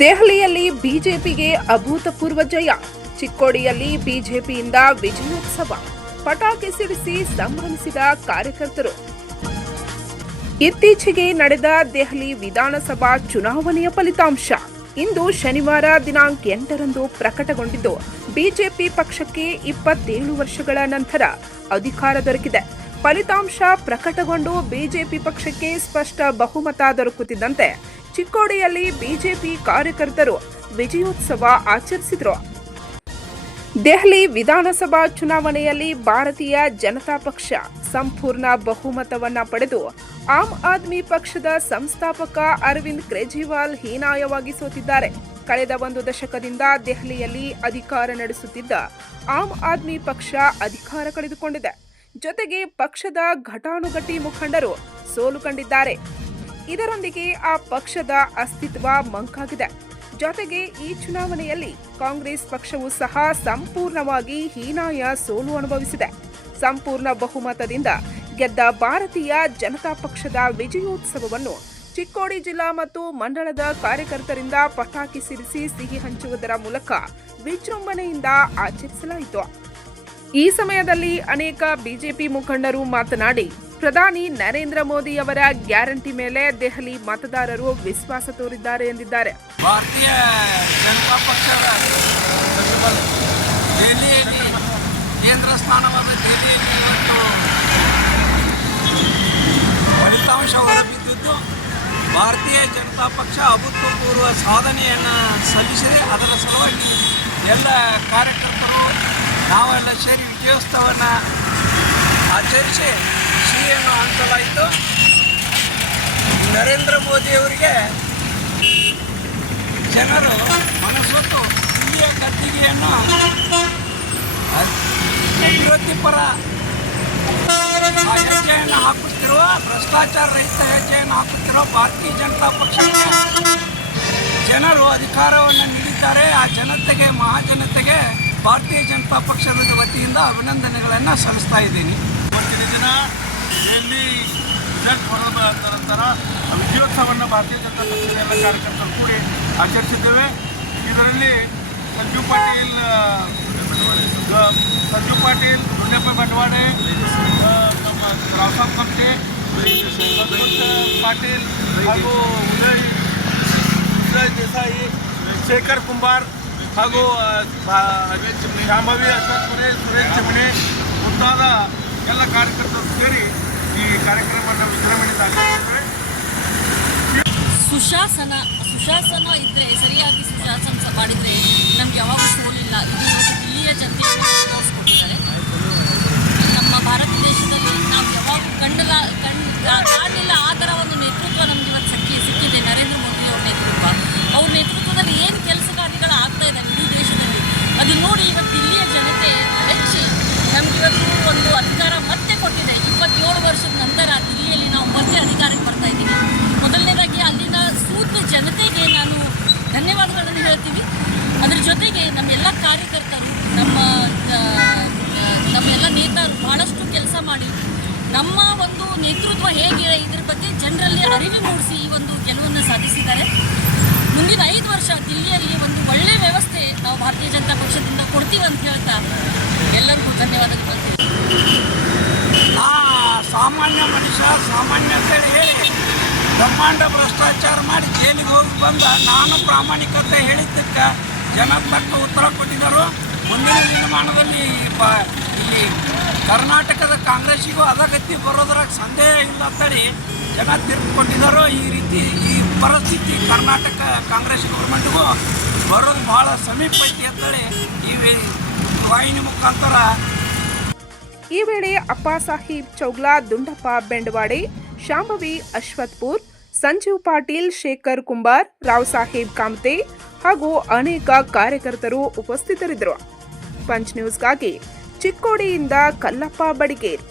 ದೆಹಲಿಯಲ್ಲಿ ಬಿಜೆಪಿಗೆ ಅಭೂತಪೂರ್ವ ಜಯ. ಚಿಕ್ಕೋಡಿಯಲ್ಲಿ ಬಿಜೆಪಿಯಿಂದ ವಿಜಯೋತ್ಸವ. ಪಟಾಕಿ ಸಿಡಿಸಿ ಸಂಭ್ರಮಿಸಿದ ಕಾರ್ಯಕರ್ತರು. ಇತ್ತೀಚೆಗೆ ನಡೆದ ದೆಹಲಿ ವಿಧಾನಸಭಾ ಚುನಾವಣೆಯ ಫಲಿತಾಂಶ. ಇಂದು ಶನಿವಾರ ದಿನಾಂಕ ಎಂಟರಂದು ಪ್ರಕಟಗೊಂಡಿದ್ದು, ಬಿಜೆಪಿ ಪಕ್ಷಕ್ಕೆ ಇಪ್ಪತ್ತೇಳು ವರ್ಷಗಳ ನಂತರ ಅಧಿಕಾರ ದೊರಕಿದೆ. ಫಲಿತಾಂಶ ಪ್ರಕಟಗೊಂಡು ಬಿಜೆಪಿ ಪಕ್ಷಕ್ಕೆ ಸ್ಪಷ್ಟ ಬಹುಮತ ದೊರಕುತ್ತಿದ್ದಂತೆ ಚಿಕ್ಕೋಡಿಯಲ್ಲಿ ಬಿಜೆಪಿ ಕಾರ್ಯಕರ್ತರು ವಿಜಯೋತ್ಸವ ಆಚರಿಸಿದರು. ದೆಹಲಿ ವಿಧಾನಸಭಾ ಚುನಾವಣೆಯಲ್ಲಿ ಭಾರತೀಯ ಜನತಾ ಪಕ್ಷ ಸಂಪೂರ್ಣ ಬಹುಮತವನ್ನ ಪಡೆದು ಆಮ್ ಆದ್ಮಿ ಪಕ್ಷದ ಸಂಸ್ಥಾಪಕ ಅರವಿಂದ್ ಕೇಜ್ರಿವಾಲ್ ಹೀನಾಯವಾಗಿ ಸೋತಿದ್ದಾರೆ. ಕಳೆದ ಒಂದು ದಶಕದಿಂದ ದೆಹಲಿಯಲ್ಲಿ ಅಧಿಕಾರ ನಡೆಸುತ್ತಿದ್ದ ಆಮ್ ಆದ್ಮಿ ಪಕ್ಷ ಅಧಿಕಾರ ಕಳೆದುಕೊಂಡಿದೆ. ಜೊತೆಗೆ ಪಕ್ಷದ ಘಟಾನುಘಟಿ ಮುಖಂಡರು ಸೋಲು ಕಂಡಿದ್ದಾರೆ. ಇದರೊಂದಿಗೆ ಆ ಪಕ್ಷದ ಅಸ್ತಿತ್ವ ಮಂಕಾಗಿದೆ. ಜೊತೆಗೆ ಈ ಚುನಾವಣೆಯಲ್ಲಿ ಕಾಂಗ್ರೆಸ್ ಪಕ್ಷವು ಸಹ ಸಂಪೂರ್ಣವಾಗಿ ಹೀನಾಯ ಸೋಲು ಅನುಭವಿಸಿದೆ. ಸಂಪೂರ್ಣ ಬಹುಮತದಿಂದ ಗೆದ್ದ ಭಾರತೀಯ ಜನತಾ ಪಕ್ಷದ ವಿಜಯೋತ್ಸವವನ್ನು ಚಿಕ್ಕೋಡಿ ಜಿಲ್ಲಾ ಮತ್ತು ಮಂಡಳದ ಕಾರ್ಯಕರ್ತರಿಂದ ಪಟಾಕಿ ಸಿಡಿಸಿ ಸಿಹಿ ಹಂಚುವುದರ ಮೂಲಕ ವಿಜೃಂಭಣೆಯಿಂದ ಆಚರಿಸಲಾಯಿತು. ಈ ಸಮಯದಲ್ಲಿ ಅನೇಕ ಬಿಜೆಪಿ ಮುಖಂಡರು ಮಾತನಾಡಿ ಪ್ರಧಾನಿ ನರೇಂದ್ರ ಮೋದಿ ಅವರ ಗ್ಯಾರಂಟಿ ಮೇಲೆ ದೆಹಲಿ ಮತದಾರರು ವಿಶ್ವಾಸ ತೋರಿದ್ದಾರೆ ಎಂದಿದ್ದಾರೆ. ಭಾರತೀಯ ಜನತಾ ಪಕ್ಷದ ದೆಹಲಿಯಲ್ಲಿ ಕೇಂದ್ರ ಸ್ಥಾನವಾದ ದೆಹಲಿಯಲ್ಲಿ ಇವತ್ತು ಫಲಿತಾಂಶ ಹೊರಬಿದ್ದಿದ್ದು, ಭಾರತೀಯ ಜನತಾ ಪಕ್ಷ ಅಭೂತಪೂರ್ವ ಸಾಧನೆಯನ್ನು ಸಲ್ಲಿಸಿದೆ. ಅದರ ಸಲುವಾಗಿ ಎಲ್ಲ ಕಾರ್ಯಕರ್ತರು, ನಾವೆಲ್ಲ ಸೇರಿ ವಿಜಯೋತ್ಸವವನ್ನು ಆಚರಿಸಿ ಸಿಹಿಯನ್ನು ಹಂಚಲಾಯಿತು ನರೇಂದ್ರ ಮೋದಿಯವರಿಗೆ ಜನರು ಮನಸ್ಸೊತ್ತು ಹಿರಿಯ ಕತ್ತಿಗೆಯನ್ನು ವೃತ್ತಿಪರ ಹೆಜ್ಜೆಯನ್ನು ಹಾಕುತ್ತಿರುವ, ಭ್ರಷ್ಟಾಚಾರ ರಹಿತ ಹೆಜ್ಜೆಯನ್ನು ಹಾಕುತ್ತಿರುವ ಭಾರತೀಯ ಜನತಾ ಪಕ್ಷಕ್ಕೆ ಜನರು ಅಧಿಕಾರವನ್ನು ನೀಡಿದ್ದಾರೆ. ಆ ಜನತೆಗೆ, ಮಹಾಜನತೆಗೆ ಭಾರತೀಯ ಜನತಾ ಪಕ್ಷದ ವತಿಯಿಂದ ಅಭಿನಂದನೆಗಳನ್ನು ಸಲ್ಲಿಸ್ತಾ ಇದ್ದೀನಿ. ಇವತ್ತಿನ ದಿನ ಎಲ್ಲಿ ರಿಸಲ್ಟ್ ಹೊರಬ ನಂತರ ವಿಜಯೋತ್ಸವವನ್ನು ಭಾರತೀಯ ಜನತಾ ಪಕ್ಷದ ಎಲ್ಲ ಕಾರ್ಯಕರ್ತರು ಕೂಡಿ ಆಚರಿಸಿದ್ದೇವೆ. ಇದರಲ್ಲಿ ಸಂಜು ಪಾಟೀಲ್ ಸಂಜೀವ್ ಸಂಜು ಪಾಟೀಲ್ ಮುನ್ನಪ್ಪ ಬಂಡವಾಡೆ ನಮ್ಮ ಕಂಪ್ಟೆ ಸಂತೋಷ್ ಪಾಟೀಲ್ ಹಾಗೂ ಉದಯ್ ಉದಯ್ ದೇಸಾಯಿ, ಶೇಖರ್ ಕುಂಬಾರ್ ಹಾಗೂ ಶಾಂಭವಿ ಅಶೋಕ್ ಸುರೇಶ್ ಚಿಮಣೆ ಮುಂತಾದ ಎಲ್ಲ ಕಾರ್ಯಕರ್ತರು ಸೇರಿ ಈ ಕಾರ್ಯಕ್ರಮವನ್ನು ವಿಜೃಂಭಣೆಯಿಂದ ಆಚರಿಸಿದ್ದಾರೆ ಸುಶಾಸನ ಸುಶಾಸನ ಇದ್ದರೆ ಸರಿಯಾಗಿ ಸುಶಾಸನ ಮಾಡಿದರೆ ಹೇಳ್ತೀವಿ. ಅದ್ರ ಜೊತೆಗೆ ನಮ್ಮೆಲ್ಲ ಕಾರ್ಯಕರ್ತರು, ನಮ್ಮ ನಮ್ಮೆಲ್ಲ ನೇತಾರು ಬಹಳಷ್ಟು ಕೆಲಸ ಮಾಡಿ, ನಮ್ಮ ಒಂದು ನೇತೃತ್ವ ಹೇಗೆ ಇದ್ರ ಬಗ್ಗೆ ಜನರಲ್ಲಿ ಅರಿವು ಮೂಡಿಸಿ ಈ ಒಂದು ಗೆಲುವನ್ನು ಸಾಧಿಸಿದ್ದಾರೆ. ಮುಂದಿನ ಐದು ವರ್ಷ ದಿಲ್ಲಿಯಲ್ಲಿ ಒಂದು ಒಳ್ಳೆ ವ್ಯವಸ್ಥೆ ನಾವು ಭಾರತೀಯ ಜನತಾ ಪಕ್ಷದಿಂದ ಕೊಡ್ತೀವಿ ಅಂತ ಹೇಳ್ತಾ ಎಲ್ಲರಿಗೂ ಧನ್ಯವಾದಗಳು. ಆ, ಸಾಮಾನ್ಯ ಮನುಷ್ಯ ಸಾಮಾನ್ಯ ಅಂತ ಹೇಳಿ. ಬ್ರಹ್ಮಾಂಡ ಭ್ರಷ್ಟಾಚಾರ ಮಾಡಿ ಜೈಲಿಗೆ ಹೋಗಿ ಬಂದ ನಾನು ಪ್ರಾಮಾಣಿಕತೆ ಹೇಳಿದ್ದಕ್ಕೆ ಜನ ತಕ್ಕ ಉತ್ತರ ಕೊಟ್ಟಿದ್ದರು. ಮುಂದಿನ ದಿನಮಾನದಲ್ಲಿ ಇಲ್ಲಿ ಕರ್ನಾಟಕದ ಕಾಂಗ್ರೆಸ್ಸಿಗೂ ಅಧಗತಿ ಬರೋದ್ರಾಗ ಸಂದೇಹ ಇಲ್ಲ ಅಂತೇಳಿ ಜನ ತೀರ್ಪು ಕೊಟ್ಟಿದ್ದಾರೋ. ಈ ರೀತಿ ಈ ಪರಿಸ್ಥಿತಿ ಕರ್ನಾಟಕ ಕಾಂಗ್ರೆಸ್ ಗೌರ್ಮೆಂಟ್ಗೂ ಬರೋದು ಭಾಳ ಸಮೀಪ ಐತಿ ಅಂತೇಳಿ ಈ ವಾಹಿನಿ ಮುಖಾಂತರ ಈ ವೇಳೆ ಅಪ್ಪಾ ಸಾಹೀಬ್ ಚೌಗ್ಲಾ ದುಂಡಪ್ಪ ಬೆಂಡವಾಡೆ ಶಾಂಭವಿ ಅಶ್ವತ್ಪುರ್ ಸಂಜೀವ್ ಪಾಟೀಲ್, ಶೇಖರ್ ಕುಂಬಾರ್, ರಾವ್ ಸಾಹೇಬ್ ಕಾಮತೆ ಹಾಗೂ ಅನೇಕ ಕಾರ್ಯಕರ್ತರು ಉಪಸ್ಥಿತರಿದ್ದರು. ಪಂಚ್ ನ್ಯೂಸ್ಗಾಗಿ ಚಿಕ್ಕೋಡಿಯಿಂದ ಕಲ್ಲಪ್ಪ ಬಡಿಗೇರ್.